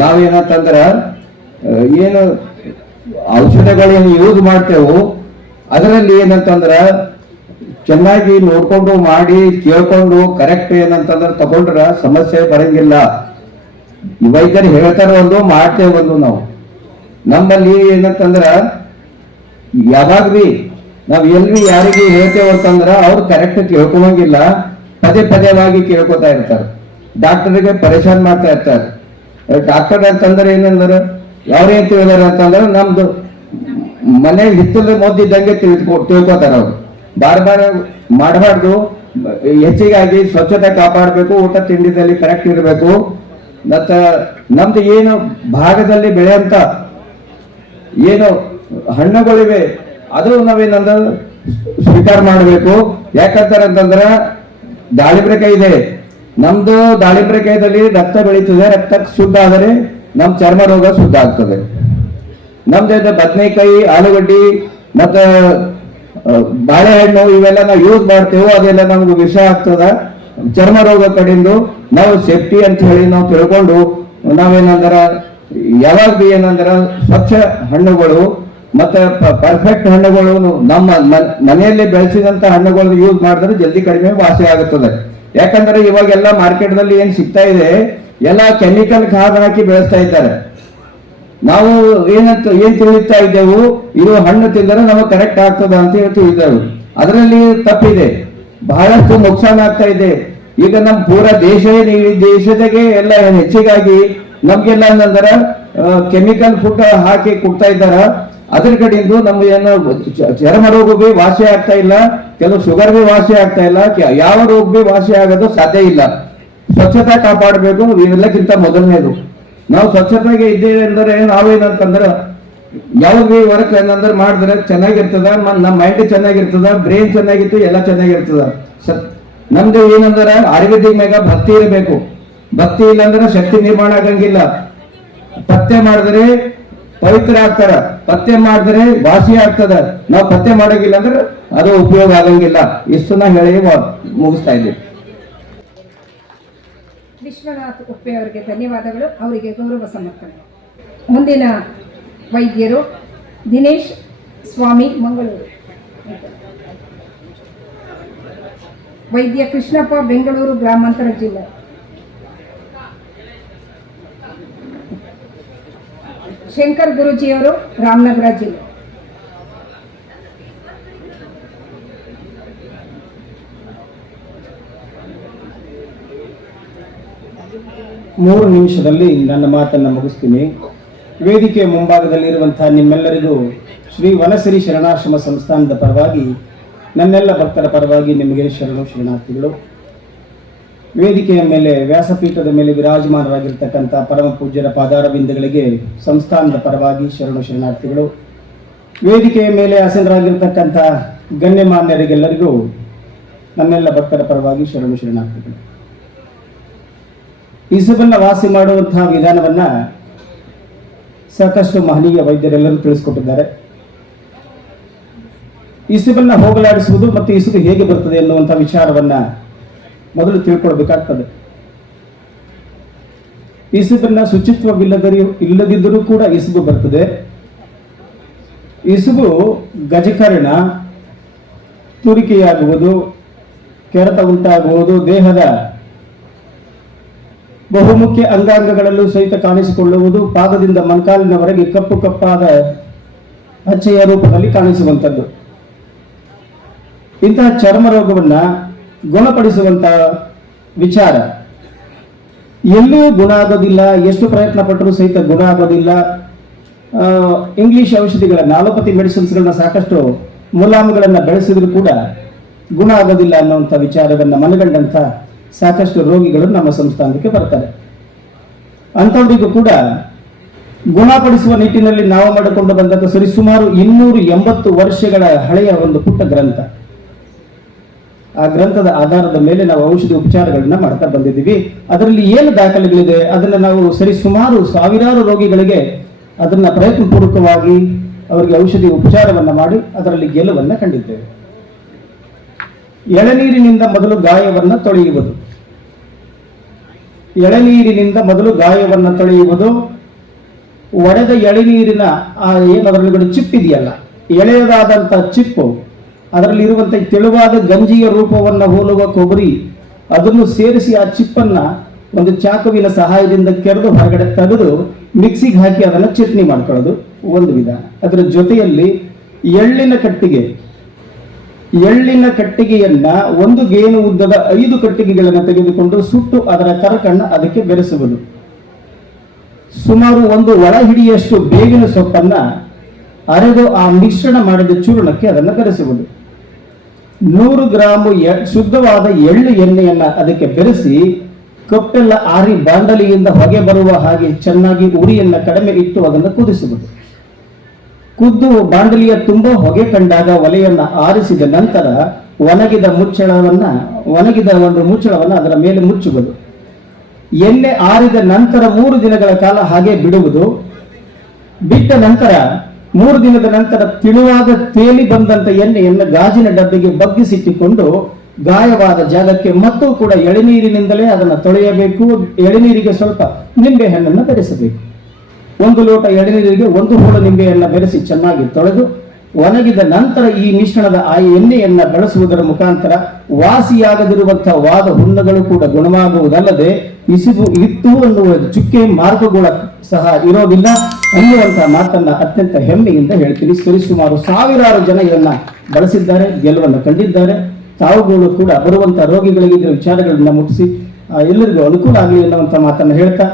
ನಾವೇನಂತಂದ್ರ ಏನು ಔಷಧಗಳೇನು ಯೂಸ್ ಮಾಡ್ತೇವೆ ಅದರಲ್ಲಿ ಏನಂತಂದ್ರ ಚೆನ್ನಾಗಿ ನೋಡ್ಕೊಂಡು ಮಾಡಿ ಕೇಳ್ಕೊಂಡು ಕರೆಕ್ಟ್ ಏನಂತಂದ್ರೆ ತಗೊಂಡ್ರ ಸಮಸ್ಯೆ ಬರಂಗಿಲ್ಲ. ವೈದ್ಯರು ಹೇಳ್ತಾರ ಒಂದು ಮಾಡ್ತೇವೆ ಒಂದು. ನಾವು ನಮ್ಮಲ್ಲಿ ಏನಂತಂದ್ರ ಯಾವಾಗ ಬಿ ನಾವ್ ಎಲ್ರಿ ಯಾರಿಗೆ ಹೇಳ್ತೇವೆ ಅಂತಂದ್ರ ಅವ್ರು ಕರೆಕ್ಟ್ ಕೇಳ್ಕೊಳಂಗಿಲ್ಲ, ಪದೇ ಪದೇವಾಗಿ ಕೇಳ್ಕೊತಾ ಇರ್ತಾರೆ, ಡಾಕ್ಟರ್ಗೆ ಪರೇಶಾನ್ ಮಾಡ್ತಾ ಇರ್ತಾರೆ. ಡಾಕ್ಟರ್ ಅಂತಂದ್ರೆ ಏನಂದ್ರೆ ಯಾವ್ರೇನ್ ತಿಳಿದಾರ ಅಂತಂದ್ರೆ ನಮ್ದು ಮನೆ ಹಿತ್ತಲ ಮೊದ್ದಿದ್ದಂಗೆ ತಿಳ್ಕೊತಾರ ಅವ್ರು. ಬಾರ್ ಮಾಡಬಾರ್ದು, ಹೆಚ್ಚಿಗಾಗಿ ಸ್ವಚ್ಛತೆ ಕಾಪಾಡಬೇಕು, ಊಟ ತಿಂಡಿದಲ್ಲಿ ಕರೆಕ್ಟ್ ಇರಬೇಕು. ಮತ್ತ ನಮ್ದು ಏನು ಭಾಗದಲ್ಲಿ ಬೆಳೆಯಂತ ಏನು ಹಣ್ಣುಗಳಿವೆ ಅದು ನಾವೇನಂದ್ರ ಸ್ವೀಕಾರ ಮಾಡಬೇಕು. ಯಾಕಂತಾರೆ ಅಂತಂದ್ರ ದಾಳಿಂಬ್ರೆಕಾಯಿ ಇದೆ, ನಮ್ದು ದಾಳಿಂಬ್ರೆಕಾಯಿದಲ್ಲಿ ರಕ್ತ ಬೆಳೀತದೆ, ರಕ್ತ ಶುದ್ಧ ಆದರೆ ನಮ್ ಚರ್ಮ ರೋಗ ಶುದ್ಧ ಆಗ್ತದೆ. ನಮ್ದು ಬದನೆಕಾಯಿ, ಆಲೂಗಡ್ಡಿ ಮತ್ತ ಬಾಳೆಹಣ್ಣು ಇವೆಲ್ಲ ನಾವು ಯೂಸ್ ಮಾಡ್ತೇವೆ, ಅದೆಲ್ಲ ನಮ್ಗೆ ವಿಷ ಆಗ್ತದ, ಚರ್ಮ ರೋಗ ಕಡೆಯಿಂದ ನಾವು ಸೇಫ್ಟಿ ಅಂತ ಹೇಳಿ ನಾವು ತಿಳ್ಕೊಂಡು ನಾವೇನಂದ್ರ ಯಾವಾಗ ಬಿ ಏನಂದ್ರ ಸ್ವಚ್ಛ ಹಣ್ಣುಗಳು ಮತ್ತೆ ಪರ್ಫೆಕ್ಟ್ ಹಣ್ಣುಗಳು ನಮ್ಮ ಮನೆಯಲ್ಲಿ ಬೆಳೆಸಿದಂತ ಹಣ್ಣುಗಳು ಯೂಸ್ ಮಾಡಿದ್ರೆ ಜಲ್ದಿ ಕಡಿಮೆ ವಾಸಿ ಆಗುತ್ತದೆ. ಯಾಕಂದ್ರೆ ಇವಾಗೆಲ್ಲ ಮಾರ್ಕೆಟ್ದಲ್ಲಿ ಏನ್ ಸಿಗ್ತಾ ಇದೆ ಎಲ್ಲ ಕೆಮಿಕಲ್ ಖಾದ ಹಾಕಿ ಬೆಳೆಸ್ತಾ ಇದ್ದಾರೆ. ನಾವು ಏನ್ ತಿಳಿತಾ ಇದ್ದೆವು, ಇದು ಹಣ್ಣು ತಿಂದರೆ ನಮಗೆ ಕರೆಕ್ಟ್ ಆಗ್ತದ ಅಂತ ತಿಳಿದೆವು. ಅದರಲ್ಲಿ ತಪ್ಪಿದೆ, ಬಹಳಷ್ಟು ನುಕ್ಸಾನ ಆಗ್ತಾ ಇದೆ. ಈಗ ನಮ್ ಪೂರಾ ದೇಶದಾಗೆ ಎಲ್ಲ ಹೆಚ್ಚಿಗಾಗಿ ನಮ್ಗೆಲ್ಲ ಏನಂದ್ರ ಕೆಮಿಕಲ್ ಫುಡ್ ಹಾಕಿ ಕೊಡ್ತಾ ಇದ್ದಾರ. ಅದ್ರ ಕಡೆಯಿಂದ ನಮ್ಗೆ ಏನು ಚರ್ಮ ರೋಗ ಬಿ ವಾಸಿ ಆಗ್ತಾ ಇಲ್ಲ, ಕೆಲವು ಶುಗರ್ ಬಿ ವಾಸಿ ಆಗ್ತಾ ಇಲ್ಲ, ಯಾವ ರೋಗ ಬಿ ವಾಸಿ ಆಗೋದು ಸಾಧ್ಯ ಇಲ್ಲ. ಸ್ವಚ್ಛತೆ ಕಾಪಾಡಬೇಕು, ಇವೆಲ್ಲಕ್ಕಿಂತ ಮೊದಲನೇದು. ನಾವು ಸ್ವಚ್ಛತೆಗೆ ಇದ್ದೇವೆ ಅಂದರೆ ನಾವೇನಂತಂದ್ರ ಯಾವ ಬಿ ವರ್ಕ್ ಏನಂದ್ರೆ ಮಾಡಿದ್ರೆ ಚೆನ್ನಾಗಿರ್ತದ, ನಮ್ಮ ಮೈಂಡ್ ಚೆನ್ನಾಗಿರ್ತದ, ಬ್ರೈನ್ ಚೆನ್ನಾಗಿತ್ತು, ಎಲ್ಲ ಚೆನ್ನಾಗಿರ್ತದ. ನಮ್ದು ಏನಂದ್ರ ಆಯುರ್ವೇದಿಕ್ ಮ್ಯಾಗ ಭಕ್ತಿ ಇರಬೇಕು. ಭಕ್ತಿ ಇಲ್ಲಾಂದ್ರೆ ಶಕ್ತಿ ನಿರ್ಮಾಣ ಆಗಂಗಿಲ್ಲ. ಪತ್ತೆ ಮಾಡಿದ್ರೆ ಪವಿತ್ರ ಆಗ್ತಾರ, ಪತ್ತೆ ಮಾಡಿದ್ರೆ ವಾಸಿ ಆಗ್ತದ. ನಾವು ಪತ್ತೆ ಮಾಡಂಗಿಲ್ಲ ಅಂದ್ರೆ ಅದು ಉಪಯೋಗ ಆಗಂಗಿಲ್ಲ. ಇಷ್ಟನ್ನ ಹೇಳಿ ಮುಗಿಸ್ತಾ ಇದ್ದೀವಿ. ವಿಶ್ವನಾಥ್ ಉಪ್ಪೆ ಅವರಿಗೆ ಧನ್ಯವಾದಗಳು. ಅವರಿಗೆ ಗೌರವ ಸಮರ್ಪಣೆ. ಮುಂದಿನ ವೈದ್ಯರು ದಿನೇಶ್ ಸ್ವಾಮಿ ಮಂಗಳೂರು, ವೈದ್ಯ ಕೃಷ್ಣಪ್ಪ ಬೆಂಗಳೂರು ಗ್ರಾಮಾಂತರ ಜಿಲ್ಲೆ, ಶಂಕರ್ ಗುರುಜಿಯವರು ರಾಮನಗರ ಜಿಲ್ಲೆ. ಮೂರು ನಿಮಿಷದಲ್ಲಿ ನನ್ನ ಮಾತನ್ನು ಮುಗಿಸ್ತೀನಿ. ವೇದಿಕೆಯ ಮುಂಭಾಗದಲ್ಲಿರುವಂತಹ ನಿಮ್ಮೆಲ್ಲರಿಗೂ ಶ್ರೀ ವನಸಿರಿ ಶರಣಾಶ್ರಮ ಸಂಸ್ಥಾನದ ಪರವಾಗಿ, ನನ್ನೆಲ್ಲ ಭಕ್ತರ ಪರವಾಗಿ ನಿಮಗೆ ಶರಣಾರ್ಥಿಗಳು. ವೇದಿಕೆಯ ಮೇಲೆ, ವ್ಯಾಸಪೀಠದ ಮೇಲೆ ವಿರಾಜಮಾನರಾಗಿರ್ತಕ್ಕಂಥ ಪರಮ ಪೂಜ್ಯರ ಪಾದಾರವಿಂದಗಳಿಗೆ ಸಂಸ್ಥಾನದ ಪರವಾಗಿ ಶರಣಾರ್ಥಿಗಳು. ವೇದಿಕೆಯ ಮೇಲೆ ಆಸೀನರಾಗಿರ್ತಕ್ಕಂಥ ಗಣ್ಯಮಾನ್ಯರಿಗೆಲ್ಲರಿಗೂ ನನ್ನೆಲ್ಲ ಭಕ್ತರ ಪರವಾಗಿ ಶರಣಾರ್ಥಿಗಳು. ಇಸುಬನ್ನ ವಾಸಿ ಮಾಡುವಂತಹ ವಿಧಾನವನ್ನ ಸಾಕಷ್ಟು ಮಹನೀಯ ವೈದ್ಯರೆಲ್ಲರೂ ತಿಳಿಸಿಕೊಟ್ಟಿದ್ದಾರೆ. ಇಸುಬನ್ನ ಹೋಗಲಾಡಿಸುವುದು ಮತ್ತು ಇಸುಬು ಹೇಗೆ ಬರ್ತದೆ ಎನ್ನುವಂತಹ ವಿಚಾರವನ್ನ ಮೊದಲು ತಿಳ್ಕೊಳ್ಬೇಕಾಗ್ತದೆ. ಇಸುಬನ್ನ ಶುಚಿತ್ವವಿಲ್ಲದಿದ್ದರೂ ಕೂಡ ಇಸುಬು ಬರ್ತದೆ. ಇಸುಬು ಗಜಕರ್ಣ, ತುರಿಕೆಯಾಗುವುದು, ಕೆರೆತ ಉಂಟಾಗುವುದು, ದೇಹದ ಬಹುಮುಖ್ಯ ಅಂಗಾಂಗಗಳಲ್ಲೂ ಸಹಿತ ಕಾಣಿಸಿಕೊಳ್ಳುವುದು, ಪಾದದಿಂದ ಮೊಣಕಾಲಿನವರೆಗೆ ಕಪ್ಪು ಕಪ್ಪಾದ ಹಚ್ಚೆಯ ರೂಪದಲ್ಲಿ ಕಾಣಿಸುವಂಥದ್ದು. ಇಂತಹ ಚರ್ಮ ರೋಗವನ್ನ ಗುಣಪಡಿಸುವಂತಹ ವಿಚಾರ ಎಲ್ಲಿಯೂ ಗುಣ ಆಗೋದಿಲ್ಲ. ಎಷ್ಟು ಪ್ರಯತ್ನ ಪಟ್ಟರೂ ಸಹಿತ ಗುಣ ಆಗೋದಿಲ್ಲ. ಇಂಗ್ಲಿಷ್ ಔಷಧಿಗಳನ್ನ, ಅಲೋಪತಿ ಮೆಡಿಸಿನ್ಸ್ಗಳನ್ನ ಸಾಕಷ್ಟು ಮುಲಾಮುಗಳನ್ನ ಬೆಳೆಸಿದ್ರು ಕೂಡ ಗುಣ ಆಗೋದಿಲ್ಲ ಅನ್ನುವಂಥ ವಿಚಾರವನ್ನ ಮನಗಂಡಂತ ಸಾಕಷ್ಟು ರೋಗಿಗಳು ನಮ್ಮ ಸಂಸ್ಥಾನಕ್ಕೆ ಬರ್ತಾರೆ. ಅಂಥವರಿಗೂ ಕೂಡ ಗುಣಪಡಿಸುವ ನಿಟ್ಟಿನಲ್ಲಿ ನಾವು ಮಾಡಿಕೊಂಡು ಬಂದಂತ ಸರಿಸುಮಾರು 280 ವರ್ಷಗಳ ಹಳೆಯ ಒಂದು ಪುಟ್ಟ ಗ್ರಂಥ. ಆ ಗ್ರಂಥದ ಆಧಾರದ ಮೇಲೆ ನಾವು ಔಷಧಿ ಉಪಚಾರಗಳನ್ನ ಮಾಡ್ತಾ ಬಂದಿದ್ದೀವಿ. ಅದರಲ್ಲಿ ಏನು ದಾಖಲೆಗಳಿದೆ ಅದನ್ನ ನಾವು ಸರಿಸುಮಾರು ಸಾವಿರಾರು ರೋಗಿಗಳಿಗೆ ಅದನ್ನ ಪ್ರಯತ್ನಪೂರ್ವಕವಾಗಿ ಅವರಿಗೆ ಔಷಧಿ ಉಪಚಾರವನ್ನ ಮಾಡಿ ಅದರಲ್ಲಿ ಗೆಲುವನ್ನ ಕಂಡಿದ್ದೇವೆ. ಎಳನೀರಿನಿಂದ ಮೊದಲು ಗಾಯವನ್ನ ತೊಳೆಯುವುದು, ಎಳೆನೀರಿನಿಂದ ಮೊದಲು ಗಾಯವನ್ನು ತೊಳೆಯುವುದು. ಒಡೆದ ಎಳೆನೀರಿನ ಅದರಲ್ಲಿ ಚಿಪ್ ಇದೆಯಲ್ಲ, ಎಳೆಯದಾದಂಥ ಚಿಪ್ಪು, ಅದರಲ್ಲಿ ಇರುವಂಥ ತೆಳುವಾದ ಗಂಜಿಯ ರೂಪವನ್ನು ಹೋಲುವ ಕೊಬ್ಬರಿ, ಅದನ್ನು ಸೇರಿಸಿ ಆ ಚಿಪ್ಪನ್ನು ಒಂದು ಚಾಕುವಿನ ಸಹಾಯದಿಂದ ಕೆರೆದು ಹೊರಗಡೆ ತೆಗೆದು ಮಿಕ್ಸಿಗೆ ಹಾಕಿ ಅದನ್ನು ಚಟ್ನಿ ಮಾಡ್ಕೊಳ್ಳೋದು ಒಂದು ವಿಧಾನ. ಅದರ ಜೊತೆಯಲ್ಲಿ ಎಳ್ಳಿನ ಕಟ್ಟಿಗೆಯನ್ನ ಒಂದು ಗೇಣು ಉದ್ದದ 5 ಕಟ್ಟಿಗೆಗಳನ್ನು ತೆಗೆದುಕೊಂಡು ಸುಟ್ಟು ಅದರ ಕರಕನ್ನು ಅದಕ್ಕೆ ಬೆರೆಸುವುದು. ಸುಮಾರು ಒಂದು ಒಳ ಹಿಡಿಯಷ್ಟು ಬೇವಿನ ಸೊಪ್ಪನ್ನ ಅರೆದು ಆ ಮಿಶ್ರಣ ಮಾಡಿದ ಚೂರ್ಣಕ್ಕೆ ಅದನ್ನು ಬೆರೆಸುವುದು. 100 ಗ್ರಾಂ ಶುದ್ಧವಾದ ಎಳ್ಳು ಎಣ್ಣೆಯನ್ನ ಅದಕ್ಕೆ ಬೆರೆಸಿ ಕಪ್ಪೆಲ್ಲ ಆರಿ ಬಾಂಡಲಿಯಿಂದ ಹೊಗೆ ಬರುವ ಹಾಗೆ ಚೆನ್ನಾಗಿ ಉರಿಯನ್ನ ಕಡಿಮೆ ಇಟ್ಟು ಅದನ್ನು ಕುದಿಸುವುದು. ಕುದ್ದು ಬಾಂಡಲಿಯ ತುಂಬ ಹೊಗೆ ಕಂಡಾಗ ಒಲೆಯನ್ನ ಆರಿಸಿದ ನಂತರ ಒಣಗಿದ ಒಂದು ಮುಚ್ಚಳವನ್ನ ಅದರ ಮೇಲೆ ಮುಚ್ಚುವುದು. ಎಣ್ಣೆ ಆರಿದ ನಂತರ 3 ದಿನಗಳ ಕಾಲ ಹಾಗೆ ಬಿಡುವುದು. ಬಿಟ್ಟ ನಂತರ 3 ದಿನದ ನಂತರ ತಿಳುವಾದ ತೇಲಿ ಬಂದಂತ ಎಣ್ಣೆಯನ್ನು ಗಾಜಿನ ಡಬ್ಬಿಗೆ ಬಗ್ಗಿಸಿಟ್ಟುಕೊಂಡು ಗಾಯವಾದ ಜಾಗಕ್ಕೆ ಮತ್ತೂ ಕೂಡ ಎಳೆನೀರಿನಿಂದಲೇ ಅದನ್ನು ತೊಳೆಯಬೇಕು. ಎಳೆನೀರಿಗೆ ಸ್ವಲ್ಪ ನಿಂಬೆ ಹಣ್ಣನ್ನು ಬೆರೆಸಬೇಕು. 1 ಲೋಟ ಎಳೆನೀರಿಗೆ 1 ಹೋಳು ನಿಂಬೆಯನ್ನು ಬೆರೆಸಿ ಚೆನ್ನಾಗಿ ತೊಳೆದು ಒಣಗಿದ ನಂತರ ಈ ಮಿಶ್ರಣದ ಆ ಎಣ್ಣೆಯನ್ನ ಬಳಸುವುದರ ಮುಖಾಂತರ ವಾಸಿಯಾಗದಿರುವಂತಹ ವಾದ ಹುಣ್ಣುಗಳು ಕೂಡ ಗುಣವಾಗುವುದಲ್ಲದೆ ಇತ್ತು ಅನ್ನುವ ಚುಕ್ಕೆ ಮಾರ್ಗಗಳು ಸಹ ಇರೋದಿಲ್ಲ ಅನ್ನುವಂತಹ ಮಾತನ್ನ ಅತ್ಯಂತ ಹೆಮ್ಮೆಯಿಂದ ಹೇಳ್ತೀನಿ. ಸುಮಾರು 1000 ಜನ ಇದನ್ನ ಬಳಸಿದ್ದಾರೆ, ಗೆಲುವನ್ನು ಕಂಡಿದ್ದಾರೆ. ತಾವುಗಳು ಕೂಡ ಬರುವಂತಹ ರೋಗಿಗಳಿಗೆ ಇದರ ವಿಚಾರಗಳನ್ನ ಮುಟ್ಟಿಸಿ ಎಲ್ಲರಿಗೂ ಅನುಕೂಲ ಆಗಲಿ ಅನ್ನುವಂಥ ಮಾತನ್ನು ಹೇಳ್ತಾ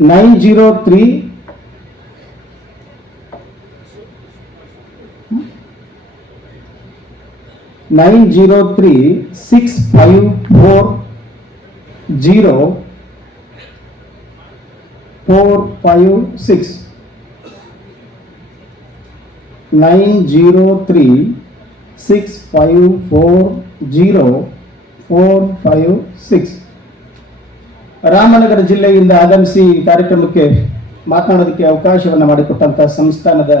903 654 0456 903 654 0456 ರಾಮನಗರ ಜಿಲ್ಲೆಯಿಂದ ಆಗಮಿಸಿ ಕಾರ್ಯಕ್ರಮಕ್ಕೆ ಮಾತನಾಡೋದಕ್ಕೆ ಅವಕಾಶವನ್ನು ಮಾಡಿಕೊಟ್ಟಂತಹ ಸಂಸ್ಥಾನದ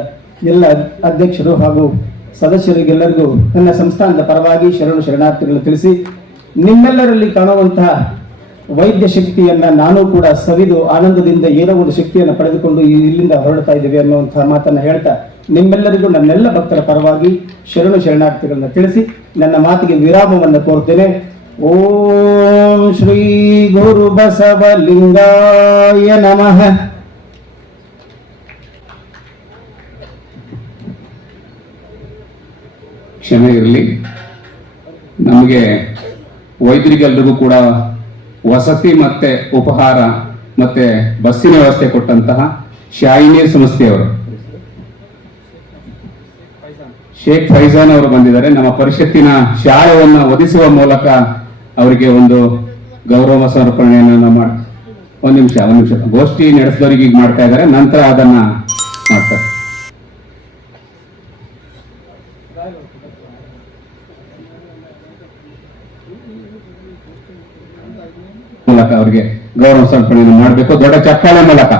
ಎಲ್ಲ ಅಧ್ಯಕ್ಷರು ಹಾಗೂ ಸದಸ್ಯರಿಗೆಲ್ಲರಿಗೂ ನನ್ನ ಸಂಸ್ಥಾನದ ಪರವಾಗಿ ಶರಣಾರ್ಥಿಗಳನ್ನು ತಿಳಿಸಿ, ನಿಮ್ಮೆಲ್ಲರಲ್ಲಿ ಕಾಣುವಂತಹ ವೈದ್ಯ ಶಕ್ತಿಯನ್ನ ನಾನು ಕೂಡ ಸವಿದು ಆನಂದದಿಂದ ಏನೋ ಒಂದು ಶಕ್ತಿಯನ್ನು ಪಡೆದುಕೊಂಡು ಇಲ್ಲಿಂದ ಹೊರಡ್ತಾ ಇದ್ದೇವೆ ಅನ್ನುವಂತಹ ಮಾತನ್ನು ಹೇಳ್ತಾ ನಿಮ್ಮೆಲ್ಲರಿಗೂ ನನ್ನೆಲ್ಲ ಭಕ್ತರ ಪರವಾಗಿ ಶರಣಾರ್ಥಿಗಳನ್ನ ತಿಳಿಸಿ ನನ್ನ ಮಾತಿಗೆ ವಿರಾಮವನ್ನು ಕೋರ್ತೇನೆ. ಓಂ ಶ್ರೀ ಗುರು ಬಸವಲಿಂಗಾಯ ನಮಃ. ಕ್ಷಮೆ ಇರಲಿ, ನಮಗೆ ವೈದ್ಯರಿಗೆಲ್ಲರಿಗೂ ಕೂಡ ವಸತಿ ಮತ್ತೆ ಉಪಹಾರ ಮತ್ತೆ ಬಸ್ಸಿನ ವ್ಯವಸ್ಥೆ ಕೊಟ್ಟಂತಹ ಶಾಯಿನಿ ಸಂಸ್ಥೆಯವರು ಶೇಖ್ ಫೈಜಾನ್ ಅವರು ಬಂದಿದ್ದಾರೆ. ನಮ್ಮ ಪರಿಷತ್ತಿನ ಶಾಲೆಯನ್ನ ಒದಿಸುವ ಮೂಲಕ ಅವರಿಗೆ ಒಂದು ಗೌರವ ಸಮರ್ಪಣೆಯನ್ನು ಒಂದು ನಿಮಿಷ ಗೋಷ್ಠಿ ನಡೆಸಿದವರಿಗೆ ಈಗ ಮಾಡ್ತಾ ಇದ್ದಾರೆ, ನಂತರ ಅದನ್ನ ಮಾಡ್ತಾರೆ. ಮೂಲಕ ಅವರಿಗೆ ಗೌರವ ಸಮರ್ಪಣೆಯನ್ನು ಮಾಡಬೇಕು, ದೊಡ್ಡ ಚಪ್ಪಾಳೆ ಮೂಲಕ.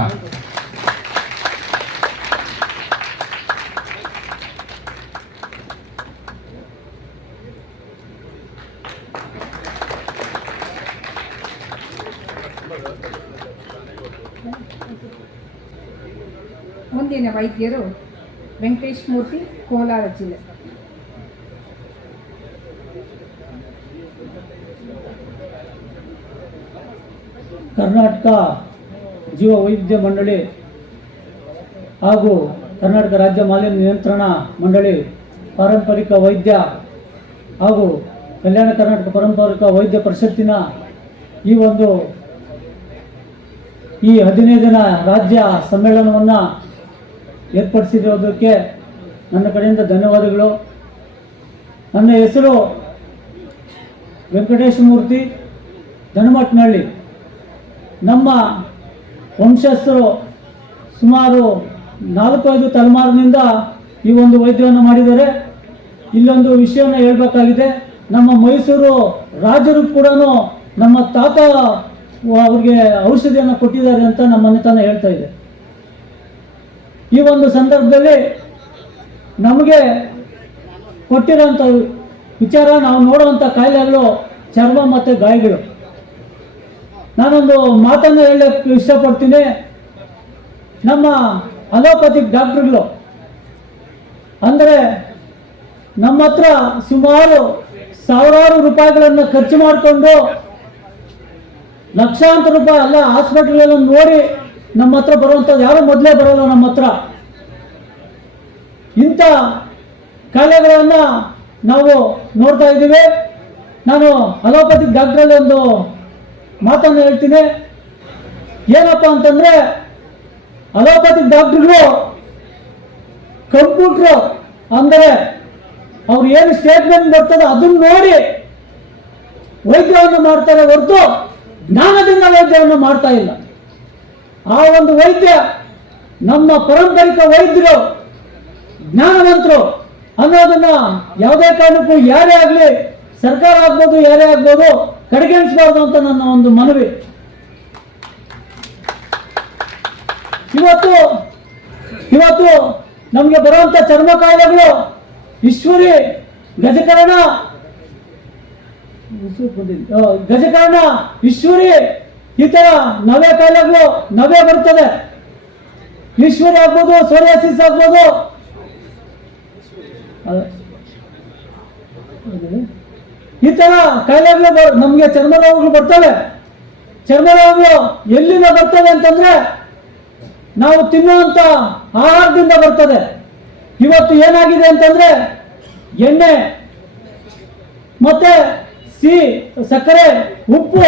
ಮುಂದಿನ ವೈದ್ಯರು ವೆಂಕಟೇಶ್ ಮೂರ್ತಿ, ಕೋಲಾರ ಜಿಲ್ಲೆ. ಕರ್ನಾಟಕ ಜೀವ ವೈದ್ಯ ಮಂಡಳಿ ಹಾಗೂ ಕರ್ನಾಟಕ ರಾಜ್ಯ ಮಾಲಿನ್ಯ ನಿಯಂತ್ರಣ ಮಂಡಳಿ ಪಾರಂಪರಿಕ ವೈದ್ಯ ಹಾಗೂ ಕಲ್ಯಾಣ ಕರ್ನಾಟಕ ಪಾರಂಪರಿಕ ವೈದ್ಯ ಪರಿಷತ್ತಿನ ಈ 15ನೇ ರಾಜ್ಯ ಸಮ್ಮೇಳನವನ್ನು ಏರ್ಪಡಿಸಿರೋದಕ್ಕೆ ನನ್ನ ಕಡೆಯಿಂದ ಧನ್ಯವಾದಗಳು. ನನ್ನ ಹೆಸರು ವೆಂಕಟೇಶ ಮೂರ್ತಿ, ಧನಮಟ್ನಹಳ್ಳಿ. ನಮ್ಮ ವಂಶಸ್ಥರು ಸುಮಾರು 4-5 ತಲೆಮಾರಿನಿಂದ ಈ ಒಂದು ವೈದ್ಯವನ್ನು ಮಾಡಿದ್ದಾರೆ. ಇಲ್ಲೊಂದು ವಿಷಯವನ್ನು ಹೇಳಬೇಕಾಗಿದೆ. ನಮ್ಮ ಮೈಸೂರು ರಾಜರು ಕೂಡ ನಮ್ಮ ತಾತ ಅವ್ರಿಗೆ ಔಷಧಿಯನ್ನು ಕೊಟ್ಟಿದ್ದಾರೆ ಅಂತ ನಮ್ಮ ಮನೆತನ ಹೇಳ್ತಾ ಇದೆ. ಈ ಒಂದು ಸಂದರ್ಭದಲ್ಲಿ ನಮಗೆ ಕೊಟ್ಟಿರೋಂಥ ವಿಚಾರ ನಾವು ನೋಡುವಂಥ ಕಾಯಿಲೆಗಳು ಚರ್ಮ ಮತ್ತು ಗಾಯಗಳು. ನಾನೊಂದು ಮಾತನ್ನು ಹೇಳಕ್ಕೆ ಇಷ್ಟಪಡ್ತೀನಿ. ನಮ್ಮ ಅಲೋಪತಿಕ್ ಡಾಕ್ಟ್ರುಗಳು ಅಂದರೆ ನಮ್ಮ ಹತ್ರ ಸುಮಾರು ಸಾವಿರಾರು ರೂಪಾಯಿಗಳನ್ನು ಖರ್ಚು ಮಾಡಿಕೊಂಡು ಲಕ್ಷಾಂತರ ರೂಪಾಯಿ ಅಲ್ಲ ಹಾಸ್ಪಿಟಲ್ ನೋಡಿ ನಮ್ಮ ಹತ್ರ ಬರುವಂಥದ್ದು ಯಾರು ಮೊದಲೇ ಬರೋಲ್ಲ ನಮ್ಮ ಹತ್ರ. ಇಂಥ ಕಾಯಿಲೆಗಳನ್ನು ನಾವು ನೋಡ್ತಾ ಇದ್ದೀವಿ. ನಾನು ಅಲೋಪತಿಕ್ ಡಾಕ್ಟ್ರಲ್ಲಿ ಒಂದು ಮಾತನ್ನು ಹೇಳ್ತೀನಿ. ಏನಪ್ಪ ಅಂತಂದ್ರೆ ಅಲೋಪತಿಕ್ ಡಾಕ್ಟ್ರುಗಳು ಕಂಪ್ಯೂಟರ್ ಅಂದರೆ ಅವ್ರು ಏನು ಸ್ಟೇಟ್ಮೆಂಟ್ ಬರ್ತದೆ ಅದನ್ನು ನೋಡಿ ವೈದ್ಯವನ್ನು ಮಾಡ್ತಾರೆ ಹೊರತು ಜ್ಞಾನದಿಂದ ವೈದ್ಯವನ್ನು ಮಾಡ್ತಾ ಇಲ್ಲ. ಆ ಒಂದು ವೈದ್ಯ ನಮ್ಮ ಪಾರಂಪರಿಕ ವೈದ್ಯರು ಜ್ಞಾನವಂತರು ಅನ್ನೋದನ್ನ ಯಾವುದೇ ಕಾರಣಕ್ಕೂ ಯಾರೇ ಆಗಲಿ, ಸರ್ಕಾರ ಆಗ್ಬೋದು ಯಾರೇ ಆಗ್ಬೋದು, ಕಡೆಗಣಿಸಬಾರ್ದು ಅಂತ ನನ್ನ ಒಂದು ಮನವಿ. ಇವತ್ತು ನಮಗೆ ಬರುವಂತ ಚರ್ಮ ಕಾಯಿಲೆಗಳು ಈಶ್ವರಿ ಗಜಕರ್ಣ ಈಶ್ವರಿ ಈ ತರ ನವೆ ಕಾಯಿಲೆಗಳು ನವೆ ಬರ್ತದೆ. ಈಶ್ವರಿ ಆಗ್ಬೋದು, ಸೋರಿಯಾಸಿಸ್ ಆಗ್ಬೋದು, ಈ ತರ ಕಾಯಿಲೆಗಳು ನಮ್ಗೆ ಚರ್ಮ ರೋಗಗಳು ಬರ್ತವೆ. ಚರ್ಮ ರೋಗಗಳು ಎಲ್ಲಿಂದ ಬರ್ತವೆ ಅಂತಂದ್ರೆ ನಾವು ತಿನ್ನುವಂತ ಆಹಾರದಿಂದ ಬರ್ತದೆ. ಇವತ್ತು ಏನಾಗಿದೆ ಅಂತಂದ್ರೆ ಎಣ್ಣೆ ಮತ್ತೆ ಸಕ್ಕರೆ, ಉಪ್ಪು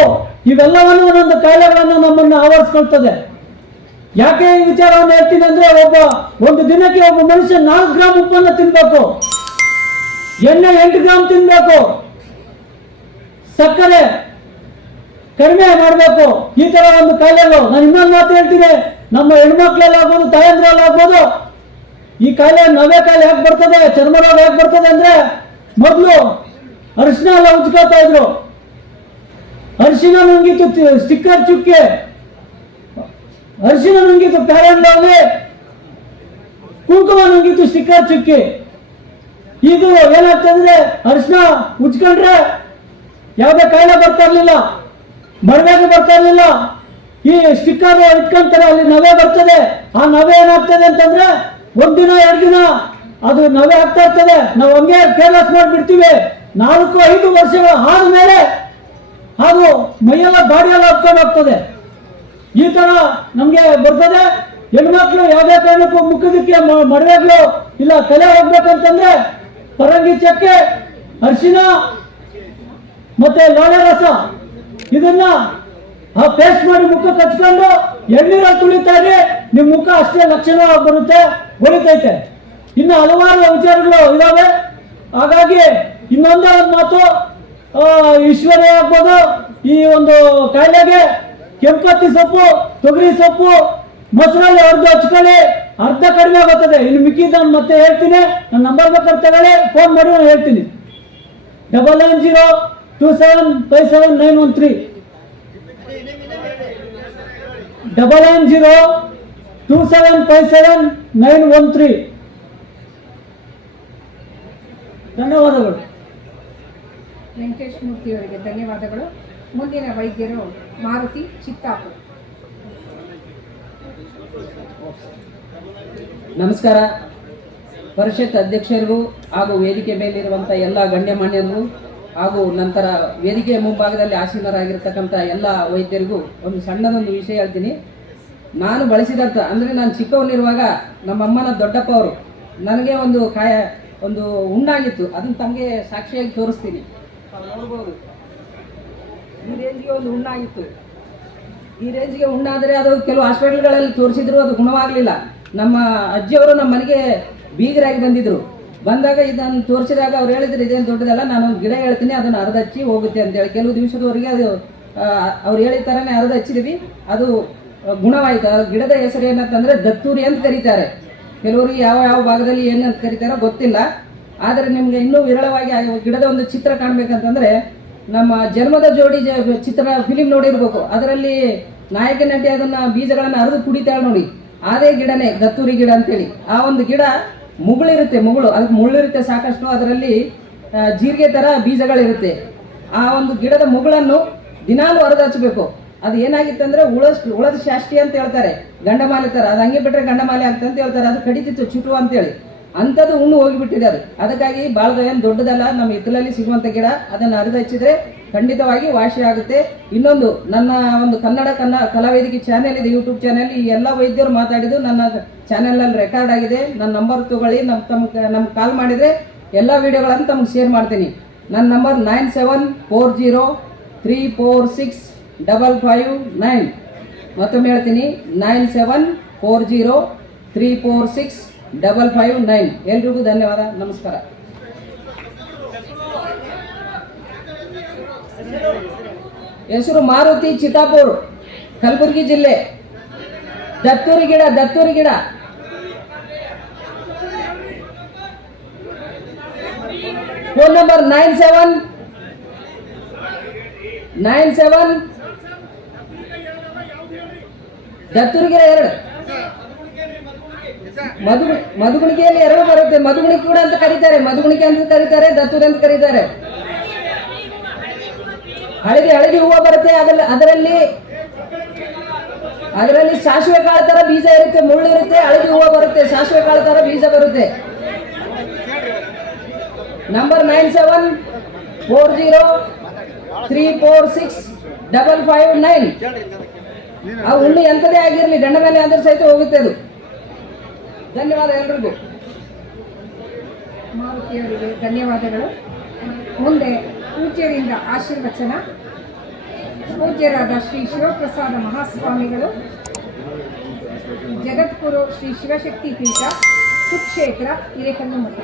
ಇವೆಲ್ಲವನ್ನು ಒಂದೊಂದು ಕಾಯಿಲೆಗಳನ್ನು ನಮ್ಮನ್ನು ಆವರಿಸ್ಕೊಳ್ತದೆ. ಯಾಕೆ ಈ ವಿಚಾರವನ್ನು ಹೇಳ್ತೀನಿ ಅಂದ್ರೆ ಒಂದು ದಿನಕ್ಕೆ ಒಬ್ಬ ಮನುಷ್ಯ 4 ಗ್ರಾಮ್ ಉಪ್ಪನ್ನು ತಿನ್ಬೇಕು, ಎಣ್ಣೆ 8 ಗ್ರಾಮ್ ತಿನ್ಬೇಕು, ಸಕ್ಕರೆ ಕಡಿಮೆ ಮಾಡಬೇಕು. ಈ ತರ ಒಂದು ಕಾಯಿಲೆಗಳು. ನಾನು ಇನ್ನೊಂದು ಮಾತು ಹೇಳ್ತೀನಿ, ನಮ್ಮ ಹೆಣ್ಮಕ್ಳಲ್ಲಾಗ್ಬೋದು ತಾಯಂದ್ರಲ್ಲಾಗ್ಬೋದು ಈ ಕಾಯಿಲೆ ನವೆ ಕಾಯಿಲೆ ಯಾಕೆ ಬರ್ತದೆ, ಚರ್ಮ ರೋಗ ಯಾಕೆ ಬರ್ತದೆ ಅಂದ್ರೆ ಮೊದಲು ಅರಿಶಿನ ಎಲ್ಲ ಉಜ್ಕೋತಾ ಇದ್ರು. ಅರಿಶಿನ ನುಂಗಿತು ಸ್ಟಿಕ್ಕರ್ ಚುಕ್ಕೆ, ಅರಿಶಿನ ನುಂಗಿತು ಪ್ಯಾರಂಡಲ್ಲಿ, ಕುಂಕುಮ ನುಂಗಿತು ಸ್ಟಿಕ್ಕರ್ ಚುಕ್ಕೆ. ಇದು ಏನಾಗ್ತದೆ, ಅರಿಶಿನ ಉಜ್ಕೊಂಡ್ರೆ ಯಾವುದೇ ಕಾಯಿಲೆ ಬರ್ತಾ ಇರ್ಲಿಲ್ಲ, ಮರವಾಗಿ ಬರ್ತಾ ಇರ್ಲಿಲ್ಲ. ಈ ಸ್ಟಿಕ್ಕರ್ ಇಟ್ಕೊಂತಾರೆ, ಅಲ್ಲಿ ನವೆ ಬರ್ತದೆ. ಆ ನವೆ ಏನಾಗ್ತದೆ ಅಂತಂದ್ರೆ 1 ದಿನ 2 ದಿನ ಅದು ನವೆ ಆಗ್ತಾ ಇರ್ತದೆ. ನಾವು ಹಂಗೆ ಕೇರ್ಲೆಸ್ ಮಾಡಿಬಿಡ್ತೀವಿ. 4-5 ವರ್ಷಗಳ ಆದ್ಮೇಲೆ ಅದು ಮೈಯೆಲ್ಲ ಬಾಡಿಯೆಲ್ಲ ಹತ್ಕೊಂಡು ಹೋಗ್ತದೆ. ಈ ತರ ನಮ್ಗೆ ಬರ್ತದೆ. ಹೆಣ್ಮಕ್ಳು ಯಾವುದೇ ಕಾರಣಕ್ಕೂ ಮುಖದಕ್ಕೆ ಮಡವೆಗಳು ಇಲ್ಲ ತಲೆ ಹೋಗ್ಬೇಕಂತಂದ್ರೆ ಪರಂಗಿ ಚಕ್ಕೆ, ಅರಿಶಿನ ಮತ್ತೆ ಲೋಳೆ ರಸ ಇದನ್ನ ಪೇಸ್ಟ್ ಮಾಡಿ ಮುಖಕ್ಕೆ ಹಚ್ಕೊಂಡು ಎಣ್ಣೀರಲ್ಲಿ ತುಳಿತಾರೆ. ನಿಮ್ ಮುಖ ಅಷ್ಟೇ ಲಕ್ಷಣವಾಗಿ ಬರುತ್ತೆ, ಹೊಳಿತೈತೆ. ಇನ್ನು ಹಲವಾರು ವಿಚಾರಗಳು ಇದಾವೆ. ಹಾಗಾಗಿ ಇನ್ನೊಂದೇ ಒಂದು ಮಾತು, ಈಶ್ವರಿ ಆಗ್ಬೋದು ಈ ಒಂದು ಕಾಯಿಲೆಗೆ ಕೆಂಪತ್ತಿ ಸೊಪ್ಪು, ತೊಗರಿ ಸೊಪ್ಪು, ಮೊಸರಲ್ಲಿ ಅರ್ಧ ಹಚ್ಕೊಳ್ಳಿ, ಅರ್ಧ ಕಡಿಮೆ ಆಗುತ್ತದೆ. ಇನ್ನು ಮಿಕ್ಕಿದ ನಾನು ಮತ್ತೆ ಹೇಳ್ತೀನಿ. ನನ್ನ ನಂಬರ್ ಬೇಕಾದ್ರೆ ತಗೊಳ್ಳಿ, ಫೋನ್ ಮಾಡಿ ನಾನು ಹೇಳ್ತೀನಿ. 9902757913 9902757913. ಧನ್ಯವಾದಗಳು. ವೆಂಕಟೇಶ್ ಮೂರ್ತಿ ಅವರಿಗೆ ಧನ್ಯವಾದಗಳು. ಮುಂದಿನ ವೈದ್ಯರು ಮಾರುತಿ ಚಿತ್ತಾಪುರ. ನಮಸ್ಕಾರ. ಪರಿಷತ್ ಅಧ್ಯಕ್ಷರಿಗೂ ಹಾಗೂ ವೇದಿಕೆ ಮೇಲಿರುವಂಥ ಎಲ್ಲ ಗಣ್ಯಮಾನ್ಯರಿಗೂ ಹಾಗೂ ನಂತರ ವೇದಿಕೆಯ ಮುಂಭಾಗದಲ್ಲಿ ಆಸೀನರಾಗಿರ್ತಕ್ಕಂಥ ಎಲ್ಲ ವೈದ್ಯರಿಗೂ ಒಂದು ಸಣ್ಣದೊಂದು ವಿಷಯ ಹೇಳ್ತೀನಿ. ನಾನು ಬಳಸಿದಂಥ ಅಂದರೆ ನಾನು ಚಿಕ್ಕವನಿರುವಾಗ ನಮ್ಮಮ್ಮನ ದೊಡ್ಡಪ್ಪ ಅವರು ನನಗೆ ಒಂದು ಹುಣ್ಣಾಗಿತ್ತು. ಅದನ್ನು ತಮಗೆ ಸಾಕ್ಷಿಯಾಗಿ ತೋರಿಸ್ತೀನಿ. ನೋಡ್ಬೋದು, ಈ ರೇಂಜ್ಗೆ ಒಂದು ಹುಣ್ಣಾಗಿತ್ತು. ಈ ರೇಂಜ್ಗೆ ಹುಣ್ಣಾದರೆ ಅದು ಕೆಲವು ಹಾಸ್ಪಿಟಲ್ಗಳಲ್ಲಿ ತೋರಿಸಿದ್ರು, ಅದು ಗುಣವಾಗಲಿಲ್ಲ. ನಮ್ಮ ಅಜ್ಜಿಯವರು ನಮ್ಮ ಮನೆಗೆ ಬೀಗರಾಗಿ ಬಂದಾಗ ಇದನ್ನು ತೋರಿಸಿದಾಗ ಅವ್ರು ಹೇಳಿದ್ರು ಇದೇನು ದೊಡ್ಡದಲ್ಲ, ನಾನೊಂದು ಗಿಡ ಹೇಳ್ತೀನಿ, ಅದನ್ನು ಅರ್ಧ ಹಚ್ಚಿ ಹೋಗುತ್ತೆ ಅಂತೇಳಿ. ಕೆಲವು ದಿವಸದವರೆಗೆ ಅದು ಅವ್ರು ಹೇಳಿದ ಥರನೇ ಅರ್ಧ ಹಚ್ಚಿದ್ವಿ, ಅದು ಗುಣವಾಯಿತು. ಆ ಗಿಡದ ಹೆಸರು ಏನಂತಂದರೆ ದತ್ತೂರಿ ಅಂತ ಕರೀತಾರೆ. ಕೆಲವರಿಗೆ ಯಾವ ಯಾವ ಭಾಗದಲ್ಲಿ ಏನಂತ ಕರೀತಾರೋ ಗೊತ್ತಿಲ್ಲ. ಆದರೆ ನಿಮಗೆ ಇನ್ನೂ ವಿರಳವಾಗಿ ಆ ಗಿಡದ ಒಂದು ಚಿತ್ರ ಕಾಣಬೇಕಂತಂದರೆ ನಮ್ಮ ಜನ್ಮದ ಜೋಡಿ ಚಿತ್ರ ಫಿಲಿಮ್ ನೋಡಿರ್ಬೇಕು. ಅದರಲ್ಲಿ ನಾಯಕ ನಟಿ ಅದನ್ನು ಬೀಜಗಳನ್ನು ಅರಿದು ಕುಡಿತಾಳೆ ನೋಡಿ, ಅದೇ ಗಿಡನೇ ದತ್ತೂರಿ ಗಿಡ ಅಂತೇಳಿ. ಆ ಒಂದು ಗಿಡ ಮುಗುಳಿರುತ್ತೆ, ಅದಕ್ಕೆ ಮುಳ್ಳಿರುತ್ತೆ ಸಾಕಷ್ಟು. ಅದರಲ್ಲಿ ಜೀರಿಗೆ ತರ ಬೀಜಗಳಿರುತ್ತೆ. ಆ ಒಂದು ಗಿಡದ ಮುಗುಳನ್ನು ದಿನಾಲು ಹರಿದಾಚಬೇಕು. ಅದು ಏನಾಗಿತ್ತಂದ್ರೆ ಉಳದ ಶಾಸ್ತಿ ಅಂತ ಹೇಳ್ತಾರೆ, ಗಂಡಮಾಲೆ ತರ. ಅದು ಹಂಗೆ ಬಿಟ್ರೆ ಗಂಡಮಾಲೆ ಆಗ್ತದೆ ಅಂತ ಹೇಳ್ತಾರೆ. ಅದು ಕಡಿತಿತ್ತು ಚುಟು ಅಂತೇಳಿ, ಅಂಥದ್ದು ಹುಣ್ಣು ಹೋಗಿಬಿಟ್ಟಿದೆ ಅದು. ಅದಕ್ಕಾಗಿ ಬಾಳದ ಏನು ದೊಡ್ಡದಲ್ಲ, ನಮ್ಮ ಹಿತ್ತಲಲ್ಲಿ ಸಿಗುವಂಥ ಗಿಡ, ಅದನ್ನು ಹರಿದು ಹಚ್ಚಿದ್ರೆ ಖಂಡಿತವಾಗಿ ವಾಸಿ ಆಗುತ್ತೆ. ಇನ್ನೊಂದು, ನನ್ನ ಒಂದು ಕನ್ನಡ ಕಲಾವೇದಿಕೆ ಚಾನೆಲ್ ಇದೆ, ಯೂಟ್ಯೂಬ್ ಚಾನೆಲ್. ಈ ಎಲ್ಲ ವೈದ್ಯರು ಮಾತಾಡಿದ್ದು ನನ್ನ ಚಾನೆಲ್ನಲ್ಲಿ ರೆಕಾರ್ಡ್ ಆಗಿದೆ. ನನ್ನ ನಂಬರ್ ತಗೊಳ್ಳಿ, ನಮ್ಗೆ ಕಾಲ್ ಮಾಡಿದರೆ ಎಲ್ಲ ವಿಡಿಯೋಗಳನ್ನು ತಮಗೆ ಶೇರ್ ಮಾಡ್ತೀನಿ. ನನ್ನ ನಂಬರ್ 9740346559. ಮತ್ತೊಮ್ಮೆ ಹೇಳ್ತೀನಿ, 9740346559. ಎಲ್ರಿಗೂ ಧನ್ಯವಾದ, ನಮಸ್ಕಾರ. ಹೆಸರು ಮಾರುತಿ, ಚಿತ್ತಾಪುರ್, ಕಲಬುರಗಿ ಜಿಲ್ಲೆ. ದತ್ತೂರಿ ಗಿಡ. ಫೋನ್ ನಂಬರ್ 97 ದತ್ತೂರಿ ಗಿಡ 2. ಮಧುಗುಣಿಕೆಯಲ್ಲಿ 2 ಬರುತ್ತೆ. ಮಧುಗುಣಿಕೆ ಕೂಡ ಅಂತ ಕರೀತಾರೆ, ಮಧುಗುಣಿಕೆ ಅಂತ ಕರೀತಾರೆ, ದತ್ತೂರಿ ಅಂತ ಕರೀತಾರೆ. ಹಳದಿ ಹೂವು ಬರುತ್ತೆ. ಅದರಲ್ಲಿ ಸಾಸಿವೆ ಕಾಳು ತರ ಬೀಜ ಇರುತ್ತೆ, ಮುಳ್ಳು ಇರುತ್ತೆ, ಹಳದಿ ಹೂವು ಬರುತ್ತೆ, ಸಾಸಿವೆ ಕಾಳು ತರ ಬೀಜ ಬರುತ್ತೆ. ನಂಬರ್ 9740346559. ಆ ಹುಣ್ಣು ಎಂಥದೇ ಆಗಿರಲಿ, ಗಂಡ ಮೇಲೆ ಅಂದ್ರೆ ಸಹಿತ ಹೋಗುತ್ತೆ ಅದು. ಧನ್ಯವಾದ ಎಲ್ರಿಗೂ. ಮಾರುತಿಯವರಿಗೆ ಧನ್ಯವಾದಗಳು. ಮುಂದೆ ಪೂಜ್ಯರಿಂದ ಆಶೀರ್ವಚನ. ಪೂಜ್ಯರಾದ ಶ್ರೀ ಶಿವಪ್ರಸಾದ ಮಹಾಸ್ವಾಮಿಗಳು, ಜಗದ್ಗುರು ಶ್ರೀ ಶಿವಶಕ್ತಿ ಪೀಠ, ಸುಕ್ಷೇತ್ರ, ಹಿರೇಕಲ್ಲು ಮಠ.